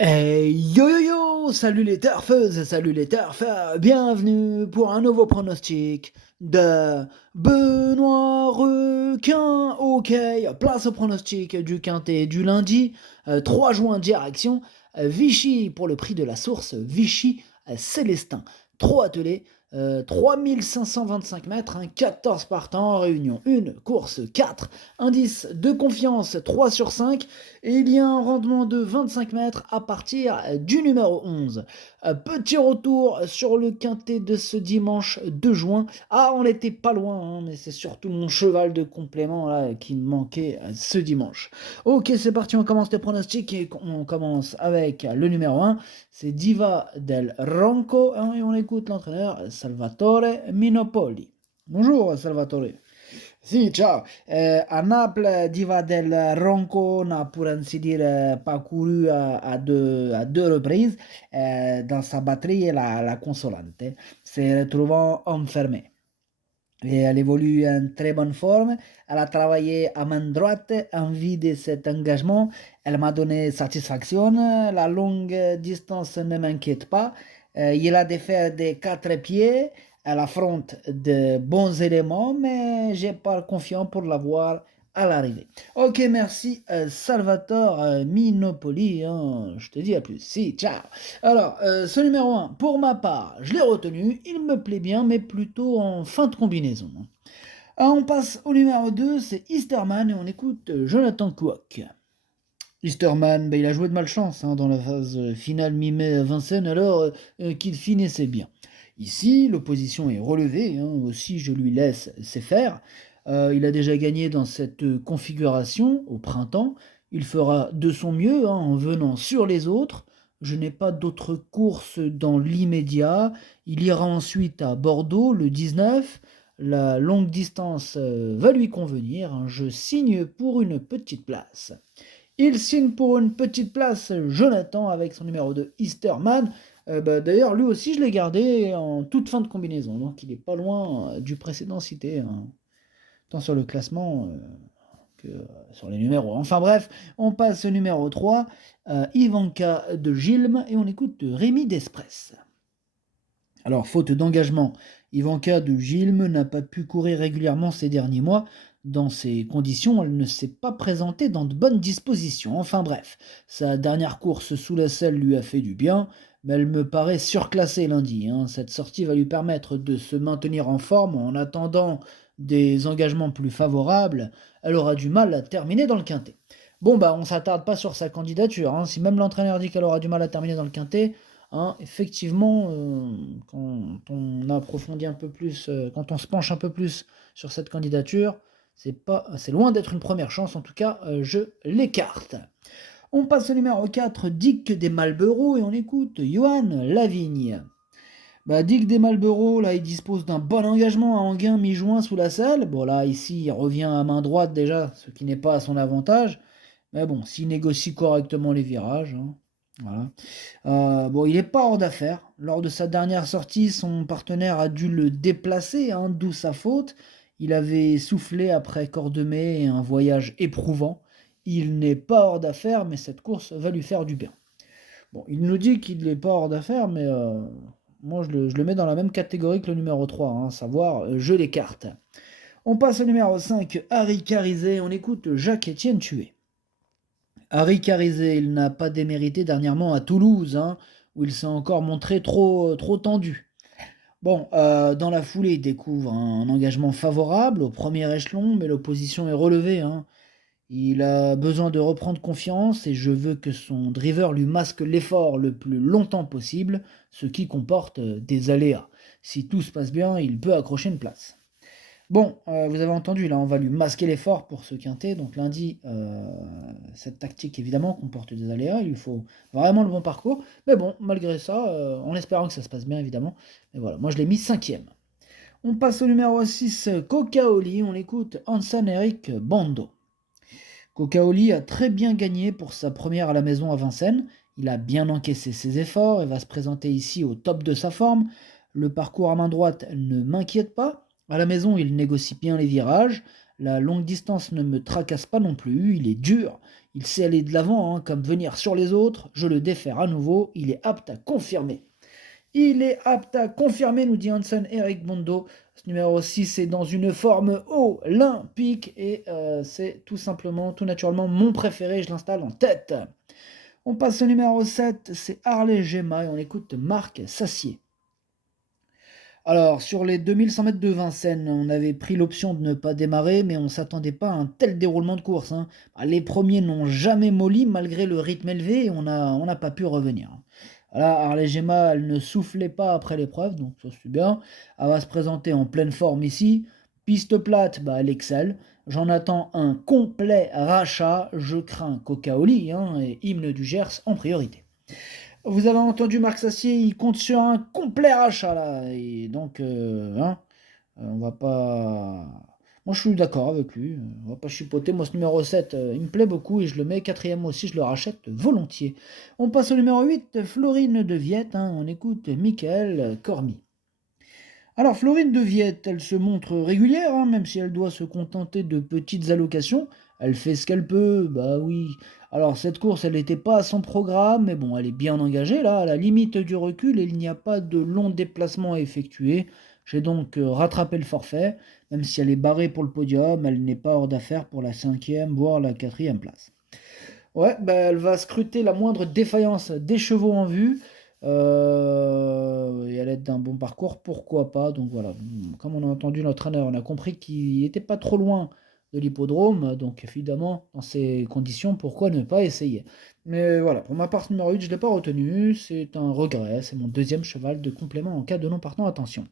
Yo yo yo! Salut les turfeuses, salut les turfeurs, bienvenue pour un nouveau pronostic de Benoît Requin. Ok, place au pronostic du quintet du lundi, 3 juin direction Vichy pour le prix de la source, Vichy Célestin. 3 attelés, 3525 mètres, 14 partants, réunion 1, course 4, indice de confiance 3 sur 5, et il y a un rendement de 25 mètres à partir du numéro 11. Petit retour sur le quintet de ce dimanche 2 juin. Ah, on n'était pas loin, hein, mais c'est surtout mon cheval de complément là, qui me manquait ce dimanche. Ok, c'est parti, on commence les pronostics et on commence avec le numéro 1. C'est Diva del Ronco, hein, et on écoute l'entraîneur Salvatore Minopoli. Bonjour Salvatore. Sì, ciao. À Naples, Diva del Ronco n'a pour ainsi dire pas couru à deux reprises dans sa batterie, la Consolante, s'est retrouvant enfermée. Et elle évolue en très bonne forme. Elle a travaillé à main droite en vue de cet engagement. Elle m'a donné satisfaction. La longue distance ne m'inquiète pas. Il a des fers des quatre pieds. Elle affronte de bons éléments, mais j'ai pas confiance pour la voir à l'arrivée. Ok, merci Salvatore Minopoli, hein. Je te dis à plus. Si, ciao. Alors, ce numéro 1, pour ma part, je l'ai retenu, il me plaît bien, mais plutôt en fin de combinaison. On passe au numéro 2, c'est Easterman, et on écoute Jonathan Kouak. Easterman, il a joué de malchance dans la phase finale mi-mai à Vincennes, alors qu'il finissait bien. Ici, l'opposition est relevée, aussi je lui laisse ses faire. Il a déjà gagné dans cette configuration au printemps. Il fera de son mieux en venant sur les autres. Je n'ai pas d'autres courses dans l'immédiat. Il ira ensuite à Bordeaux le 19. La longue distance va lui convenir. Je signe pour une petite place. Il signe pour une petite place Jonathan avec son numéro 2 Easterman. D'ailleurs, lui aussi, je l'ai gardé en toute fin de combinaison. Donc, il n'est pas loin du précédent cité, hein, tant sur le classement que sur les numéros. Enfin bref, on passe au numéro 3, Ivanka de Gilm, et on écoute Rémi Despres. Alors, faute d'engagement, Ivanka de Gilm n'a pas pu courir régulièrement ces derniers mois. Dans ces conditions, elle ne s'est pas présentée dans de bonnes dispositions. Enfin bref, sa dernière course sous la selle lui a fait du bien, mais elle me paraît surclassée lundi. Cette sortie va lui permettre de se maintenir en forme en attendant des engagements plus favorables. Elle aura du mal à terminer dans le quintet. Bon, on s'attarde pas sur sa candidature. Si même l'entraîneur dit qu'elle aura du mal à terminer dans le quintet, effectivement, quand on approfondit un peu plus, quand on se penche un peu plus sur cette candidature, c'est loin d'être une première chance, en tout cas, je l'écarte. On passe au numéro 4, Dick des Malboro, et on écoute Johan Lavigne. Dick des Malboro, là, il dispose d'un bon engagement à Anguin mi-juin sous la selle. Bon, là, ici, il revient à main droite déjà, ce qui n'est pas à son avantage. Mais bon, s'il négocie correctement les virages, voilà. Il n'est pas hors d'affaire. Lors de sa dernière sortie, son partenaire a dû le déplacer, d'où sa faute. Il avait soufflé après Cordemais et un voyage éprouvant. Il n'est pas hors d'affaire, mais cette course va lui faire du bien. Bon, il nous dit qu'il n'est pas hors d'affaire, mais moi je le mets dans la même catégorie que le numéro 3, savoir je l'écarte. On passe au numéro 5, Harry Carizet, on écoute Jacques-Étienne Tué. Harry Carizet, il n'a pas démérité dernièrement à Toulouse, où il s'est encore montré trop tendu. Bon, dans la foulée, il découvre un engagement favorable au premier échelon, mais l'opposition est relevée. Il a besoin de reprendre confiance et je veux que son driver lui masque l'effort le plus longtemps possible, ce qui comporte des aléas. Si tout se passe bien, il peut accrocher une place. Bon, vous avez entendu, là, on va lui masquer l'effort pour ce quintet. Donc lundi, cette tactique, évidemment, comporte des aléas. Il lui faut vraiment le bon parcours. Mais bon, malgré ça, en espérant que ça se passe bien, évidemment. Mais voilà, moi, je l'ai mis 5e. On passe au numéro 6, Cocaoli. On écoute Hansen Eric Bando. Cocaoli a très bien gagné pour sa première à la maison à Vincennes. Il a bien encaissé ses efforts et va se présenter ici au top de sa forme. Le parcours à main droite ne m'inquiète pas. À la maison, il négocie bien les virages. La longue distance ne me tracasse pas non plus, il est dur, il sait aller de l'avant, hein, comme venir sur les autres, je le défère à nouveau, il est apte à confirmer. Il est apte à confirmer, nous dit Hansen Eric Bondo. Ce numéro 6 est dans une forme olympique et c'est tout simplement, tout naturellement mon préféré, je l'installe en tête. On passe au numéro 7, c'est Harley Gemma et on écoute Marc Sassier. Alors, sur les 2100 mètres de Vincennes, on avait pris l'option de ne pas démarrer, mais on ne s'attendait pas à un tel déroulement de course, hein. Les premiers n'ont jamais molli malgré le rythme élevé et on n'a pas pu revenir. Voilà, Harley Gemma, elle ne soufflait pas après l'épreuve, donc ça c'est bien. Elle va se présenter en pleine forme ici. Piste plate, elle excelle. J'en attends un complet rachat. Je crains Coca-Oli, hein, et hymne du Gers en priorité. Vous avez entendu Marc Sassier, il compte sur un complet rachat là. Et donc, on va pas. Moi je suis d'accord avec lui, on va pas chipoter. Moi ce numéro 7, il me plaît beaucoup et je le mets quatrième aussi, je le rachète volontiers. On passe au numéro 8, Florine de Viette, hein, on écoute Michael Cormy. Alors Florine de Viette, elle se montre régulière, hein, même si elle doit se contenter de petites allocations. Elle fait ce qu'elle peut, bah oui. Alors cette course, elle n'était pas à son programme, mais bon, elle est bien engagée là, à la limite du recul, et il n'y a pas de long déplacement à effectuer. J'ai donc rattrapé le forfait, même si elle est barrée pour le podium, elle n'est pas hors d'affaire pour la 5e, voire la 4e place. Ouais, elle va scruter la moindre défaillance des chevaux en vue. Et à l'aide d'un bon parcours, pourquoi pas. Donc voilà, comme on a entendu l'entraîneur, on a compris qu'il n'était pas trop loin de l'hippodrome, donc évidemment, dans ces conditions, pourquoi ne pas essayer. Mais voilà, pour ma part, ce numéro 8, je ne l'ai pas retenu, c'est un regret, c'est mon deuxième cheval de complément en cas de non partant, attention.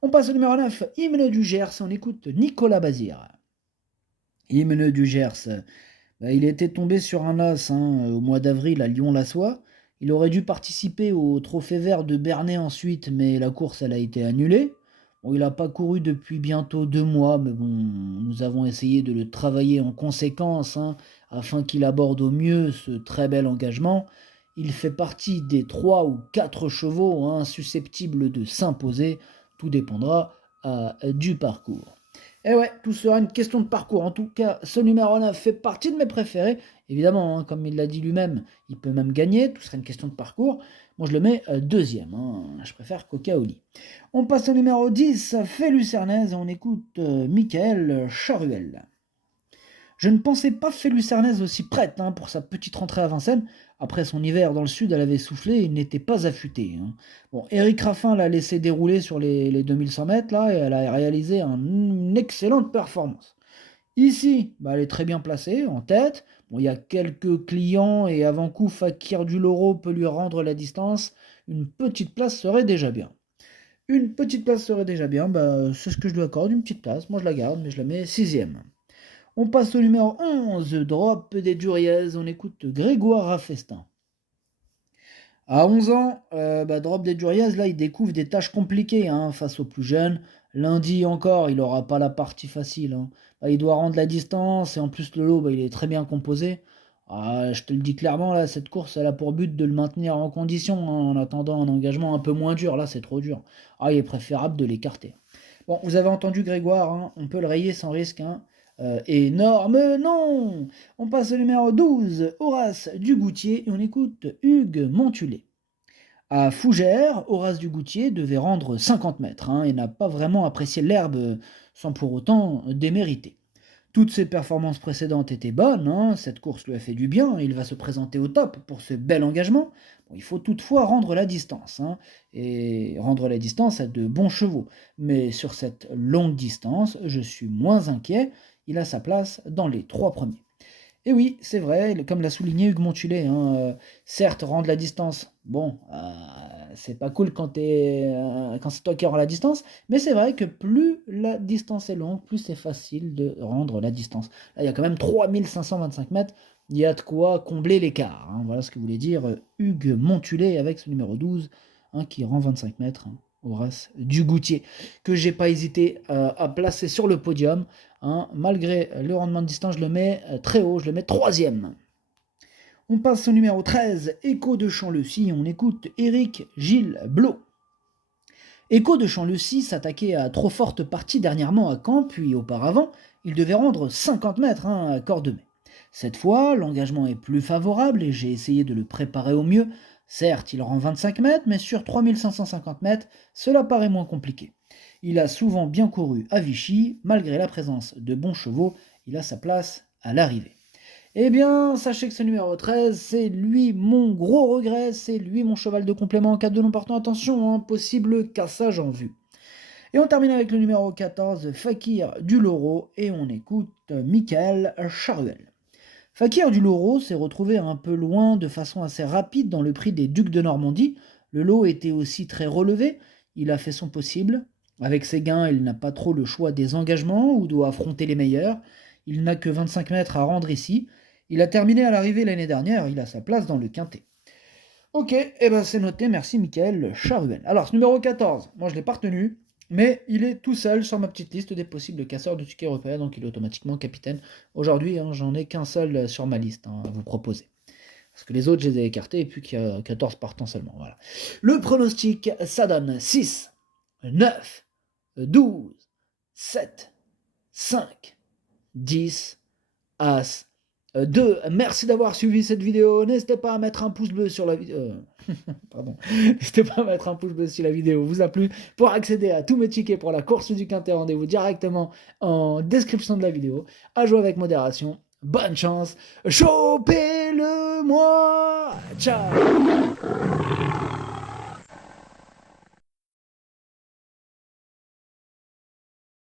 On passe au numéro 9, Hymne du Gers, on écoute Nicolas Bazir. Hymne du Gers, il était tombé sur un as, hein, au mois d'avril à Lyon-la-Soie. Il aurait dû participer au Trophée vert de Bernay ensuite, mais la course elle a été annulée. Bon, il n'a pas couru depuis bientôt 2 mois, mais bon, nous avons essayé de le travailler en conséquence, hein, afin qu'il aborde au mieux ce très bel engagement. Il fait partie des 3 ou 4 chevaux, hein, susceptibles de s'imposer. Tout dépendra du parcours. Et ouais, tout sera une question de parcours. En tout cas, ce numéro 9 fait partie de mes préférés. Évidemment, hein, comme il l'a dit lui-même, il peut même gagner. Tout sera une question de parcours. Moi, je le mets deuxième. Hein. Je préfère Coca-Oli. On passe au numéro 10, Félucernaise. On écoute Michael Charuel. Je ne pensais pas Félucernaise aussi prête, hein, pour sa petite rentrée à Vincennes. Après son hiver dans le sud, elle avait soufflé et il n'était pas affûté. Hein. Bon, Eric Raffin l'a laissé dérouler sur les 2100 mètres là, et elle a réalisé une excellente performance. Ici, elle est très bien placée, en tête. Bon, il y a quelques clients et avant coup, Fakir du Loro peut lui rendre la distance. Une petite place serait déjà bien. Une petite place serait déjà bien, c'est ce que je lui accorde, une petite place. Moi je la garde, mais je la mets 6e. On passe au numéro 11, Drop des Duriez, on écoute Grégoire Raffestin. À 11 ans, Drop des Duriez, là, il découvre des tâches compliquées, hein, face aux plus jeunes. Lundi encore, il n'aura pas la partie facile, hein. Il doit rendre la distance, et en plus le lot, il est très bien composé. Je te le dis clairement, là, cette course, elle a pour but de le maintenir en condition, hein, en attendant un engagement un peu moins dur. Là, c'est trop dur. Il est préférable de l'écarter. Bon, vous avez entendu Grégoire, hein, on peut le rayer sans risque, hein. Énorme non. On passe au numéro 12, Horace Dugoutier, et on écoute Hugues Montulé. À Fougères, Horace Dugoutier devait rendre 50 mètres, hein, et n'a pas vraiment apprécié l'herbe sans pour autant démériter. Toutes ses performances précédentes étaient bonnes, hein, cette course lui a fait du bien, il va se présenter au top pour ce bel engagement. Il faut toutefois rendre la distance, hein, et rendre la distance à de bons chevaux. Mais sur cette longue distance, je suis moins inquiet, il a sa place dans les 3 premiers. Et oui, c'est vrai, comme l'a souligné Hugues Montulé, hein, certes, rendre la distance, c'est pas cool quand c'est toi qui rends la distance, mais c'est vrai que plus la distance est longue, plus c'est facile de rendre la distance. Là, il y a quand même 3525 mètres, il y a de quoi combler l'écart. Hein, voilà ce que voulait dire Hugues Montulé avec ce numéro 12, hein, qui rend 25 mètres. Hein. Horace Dugoutier, que j'ai pas hésité à placer sur le podium. Hein, malgré le rendement de distance, je le mets très haut, je le mets 3e. On passe au numéro 13, Écho de Champ-le-Cy, on écoute Éric Gilles Blot. Écho de Champ-le-Cy s'attaquait à trop forte partie dernièrement à Caen, puis auparavant, il devait rendre 50 mètres à Cordemais. Cette fois, l'engagement est plus favorable et j'ai essayé de le préparer au mieux. Certes, il rend 25 mètres, mais sur 3550 mètres, cela paraît moins compliqué. Il a souvent bien couru à Vichy, malgré la présence de bons chevaux, il a sa place à l'arrivée. Eh bien, sachez que ce numéro 13, c'est lui mon gros regret, c'est lui mon cheval de complément en cas de l'emportant. Attention, possible cassage en vue. Et on termine avec le numéro 14, Fakir du Loro, et on écoute Michael Charuel. Fakir du Loro s'est retrouvé un peu loin de façon assez rapide dans le prix des Ducs de Normandie. Le lot était aussi très relevé, il a fait son possible. Avec ses gains, il n'a pas trop le choix des engagements ou doit affronter les meilleurs. Il n'a que 25 mètres à rendre ici. Il a terminé à l'arrivée l'année dernière, il a sa place dans le quintet. Ok, et ben c'est noté, merci Michael Charuel. Alors, ce numéro 14, moi je ne l'ai pas retenu, mais il est tout seul sur ma petite liste des possibles casseurs de tickets européens, donc il est automatiquement capitaine. Aujourd'hui, j'en ai qu'un seul sur ma liste à vous proposer. Parce que les autres, je les ai écartés, et puis qu'il y a 14 partants seulement. Voilà. Le pronostic, ça donne 6, 9, 12, 7, 5, 10, As, 2. Merci d'avoir suivi cette vidéo. N'hésitez pas à mettre un pouce bleu sur la vidéo. Pardon. N'hésitez pas à mettre un pouce bleu si la vidéo vous a plu. Pour accéder à tous mes tickets pour la course du quintet, rendez-vous directement en description de la vidéo. À jouer avec modération. Bonne chance. Chopez-le-moi. Ciao.